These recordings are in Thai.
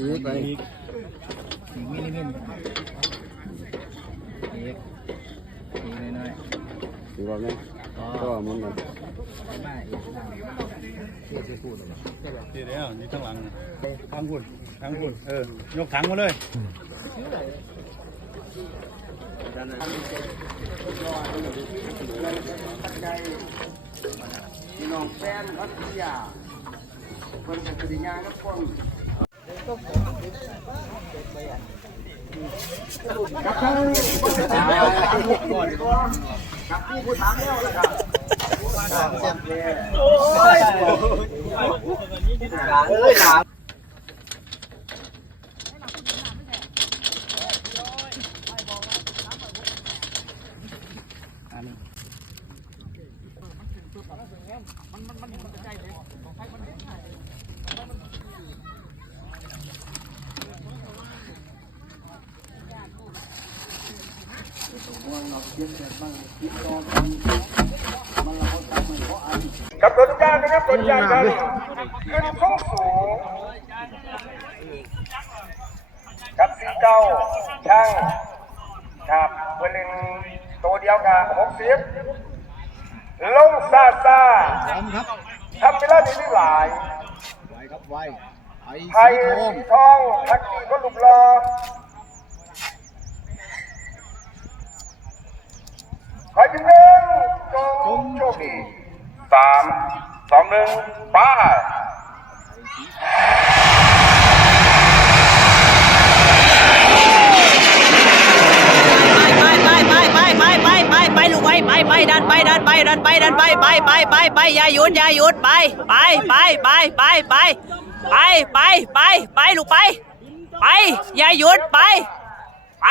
อีกไปอีกอีกมิลลิมิลอีกอีกน้อยถือว่าไงๆอ๋อก็มันนะไม่อีกเชื่อชื่อพูดเลยเดี๋ยวนี่ข้างหลังทางคุณทางคุณเออยกถังมาเลยพี่น้องแฟนพัทยาคนเป็นปริญญาครับคน มันมันมันมันใจเลยของไฟมันไม่ใช่เลย อันนี้กับตัวทุกอย่างนะครับตัวอย่างกันขึ้นข้องสูงกับสีเก้าช่างครับเบอร์หนึ่งตัวเดียวกับหกสิบลงซาซาพร้อมครับทำเวลาดีไม่หลายไวครับไวไอ้ไทยสีทองสีทองทักกี้ก็หลุมรอ ขอให้พี่เบิ้งจงโชคดีสามสองหนึ่งป้าไปไปไปไปไปไปไปไปลูกไปไปไปดันไปดันไปดันไปดันไปไปไปไปไปอย่าหยุดอย่าหยุดไปไปไปไปไปไปไปไปไปไปลูกไป ไปอย่าหยุดไป ไป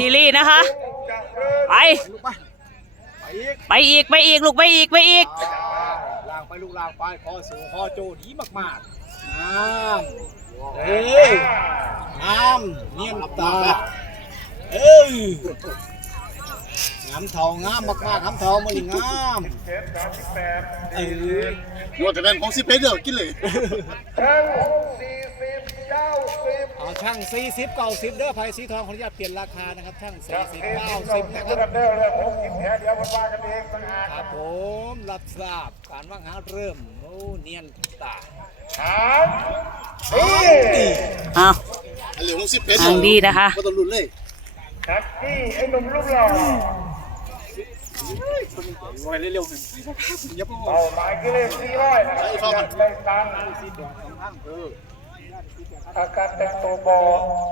ทีรีนะคะ ไป ไปอีก ไปอีก ลูกไปอีก ไปอีกล่างไปลูกล่างไปพอสูพอโจดีมากๆงามเอ้ยงามเนียนตาเอ้ยงามทองงามมากๆงามทองมันงามเจ็ดสามสิบแปดเอ้ยว่าจะเป็นของสิเพชรเดียวกินเลย ช่าง 40 90เด้อไผ่สีทองขออนุญาตเปลี่ยนราคานะครับช่างจาก40สี่90สิบนะเก้าคสิรับบเด้อเลยหกสิบแผลเดียวมันว่ากันเองต่างหากครับผมรับทราบการว่างหาเริ่มโอ้เนียนตาหางนี่เอาอันเหลือของสิเพชรทางดีนะคะก็ต้องลุ้นเลยทักกี้ไอ้หนุ่มรูปหล่อไวเร็วๆยับเป้าหมายคือเลขสี่ร้อยนะครับจัดเลยตังค์อาการแต่งตัวบอ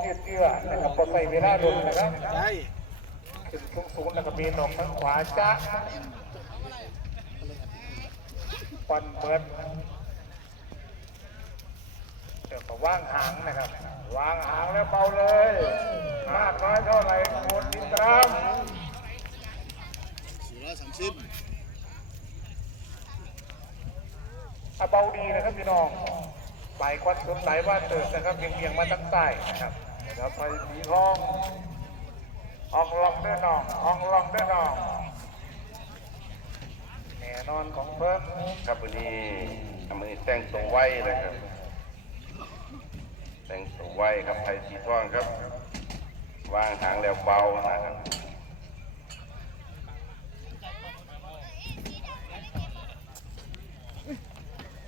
เตี้ยๆนะครับพอใส่เวลาโดนนะครับใช่ขึ้นสูงๆแล้วก็เบนออกทางขวาจ้าปันเบิดเดี๋ยวก็ว่างหางนะครับวางหางแล้วเบาเลย มากน้อยเท่าไหร่โคนติดตามสี่ร้อยสามสิบอะเบาดีนะครับพี่น้อง ไหลควันสดไหลว่าเติร์นะครับเบียงๆมาทั้งใต้นะครับเดี๋ยวไปสีทองอองลองด้วยน้องอองลองด้วยน้องแน่นอนของเพิ่มครับวันนี้ทำมือแต่งตัวไว้นะครับ แต่งตัวไว้ครับไทยสีทองครับ วางหางแล้วเบานะครับ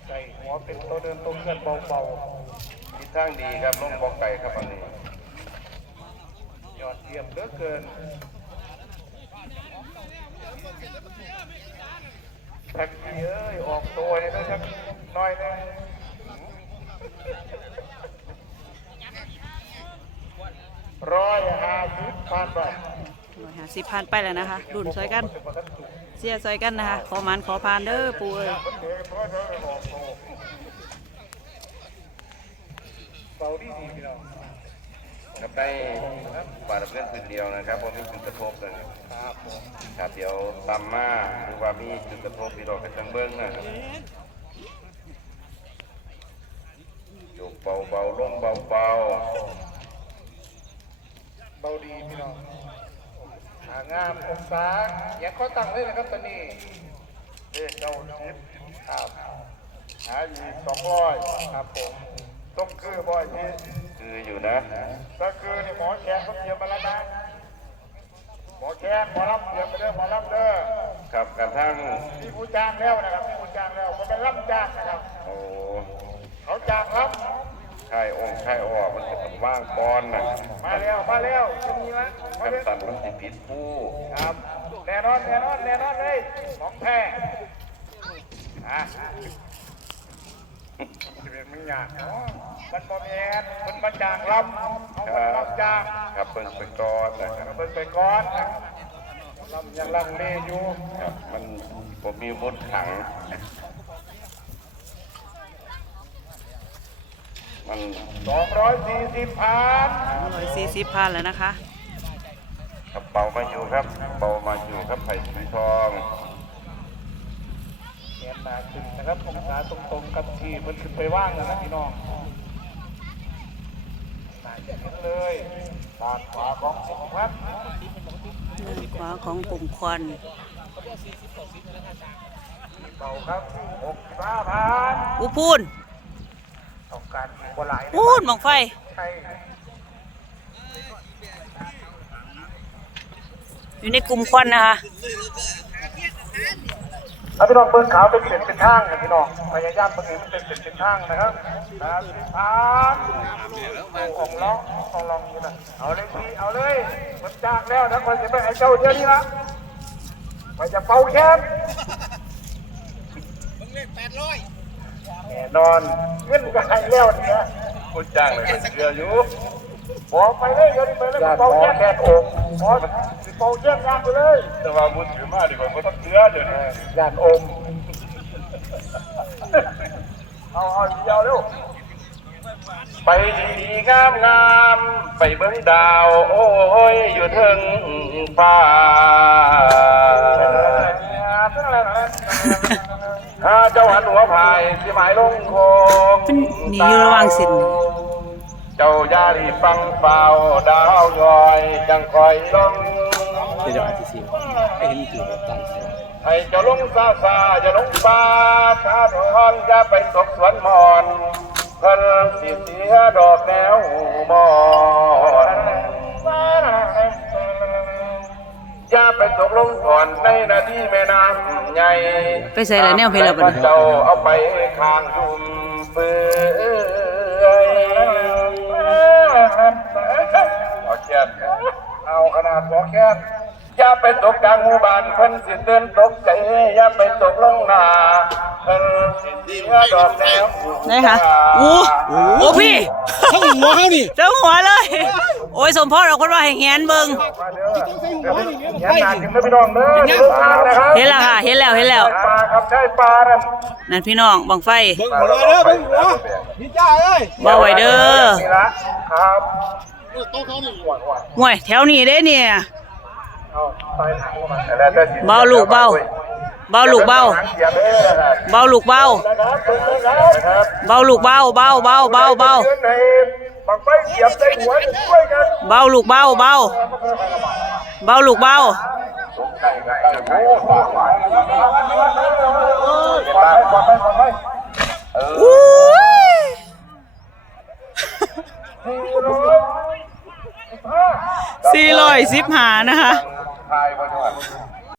ใส่หัว เป็นตัวเดินตัวเคลื่อนเบาทิศทางดีครับลงบอกไก่ครับวันนี้ๆยอดเยี่ยมเหลือเกินแท็กซี่เอ้ยออกตัวเลยนะสักหน้อยหนึงร้อยห้าสิบพันบาทสิบพันไปแล้วนะคะรุ่นซอยกัน เสียซอยกันนะคะ ขอมันขอพานเด้อปูเอ้ยเบาดีดีพี่น้องครับได้ปาดเล่นพื้นเดียวนะครับผมมีจุดกระทบนะครับครับผมครับเดี๋ยวตามมาหรือว่ามีจุดกระทบพี่ดอกกันจังเบิ้งนะครับโยกเบาเบาๆลงเบาเบาๆเบาดีพี่น้อง หางามองศาอย่าข้อตั้งเลยนะครับตอนนี้เลขเก้าสิบครับหาอีกสองร้อยครับผมต้องคือบ่อยทีคืออยู่นะถ้าคือนี่หมอแขกเขาเตรียมมาแล้วนะหมอแขกหมอลำเตรียมไปเด้อหมอลำเด้อครับกระทั่งมีผู้จ้างแล้วนะครับมีผู้จ้างแล้วก็เป็นรับจ้างนะครับโอ้เขาจ้างรับ ค่ายองค์ค่ายออกมันจะต้องว่างก้อนนะมาแล้วมาแล้วจะมีไหมมากัเล่ปนตันมันสิผิดผู้ครับแน่นอนแน่นอนแน่นอนเลยของแท้อะจะเป็นมึงอยากเนาะมันบ่แม่นมันมาจ้างลำเขาคมารัรับบจ้างครับเบิ่งไปก่อนนะครับเบิ่งไปก่อนลำยังลังเลอยู่ครับมันผมมีมดขัง มัน240พันร้อยสี่สิบพันแล้วนะคะกระเป๋ามาอยู่ครับกระเป๋ามาอยู่ครับไผ่สีทองเขียนหนาขึ้นนะครับองศาตรงๆกับที่มันขึ้นไปว่างนะพี่น้องหนาขึ้นเลยด้านขวาของสิงห์ครับด้านขวาของกลุ่มควันเบาครับ65พันอูพูน ต้องการบ่หลายพูนบังไฟใช่อยู่ในกลุ่มควันนะคะเอาพี่น้องเบิ้งขาวเป็นเส้นเป็นทางนะพี่น้องพยายามเบิ้งให้มันเป็นเส้นเป็นทางนะครับตามสิพันของร้องของร้องนี่นะเอาเลยพี่เอาเลยมันจากแล้วนะคนจะไปให้เจ้าเดียวนี้ละไปจะเป่าแค้น แน่นอนเงินก็ให้แล้วนี่นะพูดจ้างเลยเรืออยู่บอกไปเลยเดี๋ยวนี้ไปเลยเป่าแค่แค่โอกหมอสิเป่าแค่ยางไปเลย แต่ว่ามุดถือมาดีกว่าไม่ต้องเรือเดี๋ยวนี้ยานอมเอาเอาเดียวเร็วไปดีดีงามงามๆไปเบิ้งดาว โอ้ยอยู่เทิงฟ้า หาเจ้าหันหัวพายที่หมายลงโคงเป็นหนีอยู่ระหว่างสินเจ้าญาติฟังเฝ้าดาวลอยจังคอยลงเดี๋ยวอาทิตย์สี่ไม่เห็นกี่แบบตันใส่ให้เจ้าลงซาซาอย่าลงป่าข้าทอนอย่าไปตกสวนหมอนเพิ่นสิเสียดอกแนวมอน อย่าไปตกลงก่อนในนาทีแม่น้ำใหญ่ไปใส่แล้วแนวเพลงแล้วบัดนี้ เจ้าเอาไปข้างดุมเปื่อยเอาเชียนเอาขนาดบอกแค่อย่าไปตกกลางหมู่บ้านเพิ่นสิเตือนตกใจอย่าไปตกลงนาเพิ่นสิเสียดอกแนวได้ค่ะอู้โอ้พี่ ทั้งหัวเขานี่ เจ้าหัวเลยโอ้ย สมพรเอาคนว่าให้แงนเบิงมาเด้อใส่หัวนี่เลี้ยงยัไปนหนาขึ้นนะพี่น้องเด้อลูกทางนะครับเห็นแล้วค่ะ เห็นแล้วเห็นแล้วปลาครับใช่ปลานั่นนั่นพี่น้องบังไฟเบิ่งหัวเด้อเบิ่งหัวพี่จ้าเอ้ยบ่ไหวเด้อนี่ละครับโต๊ะเขานี่หวานหวานห่วยแถวนี้เด้เนี่ยเอาใส่ถังมาแล้วแต่สิเบาลูกเบาเบาลูกเบาเสียเด้อนะครับเบาลูกเบานะครับเบิ่งเลยครับนะครับเบาลูกเบาเบาเบาเบาเบาเดือนไหน บังไฟเสียบใส่หัวช่วยกันเบาลูกเบาเบาเบาลูกเบาปลาปลาไปปลาไปอุ้ยสี่ร้อยสิบห้าสี่ร้อยสิบหานะคะท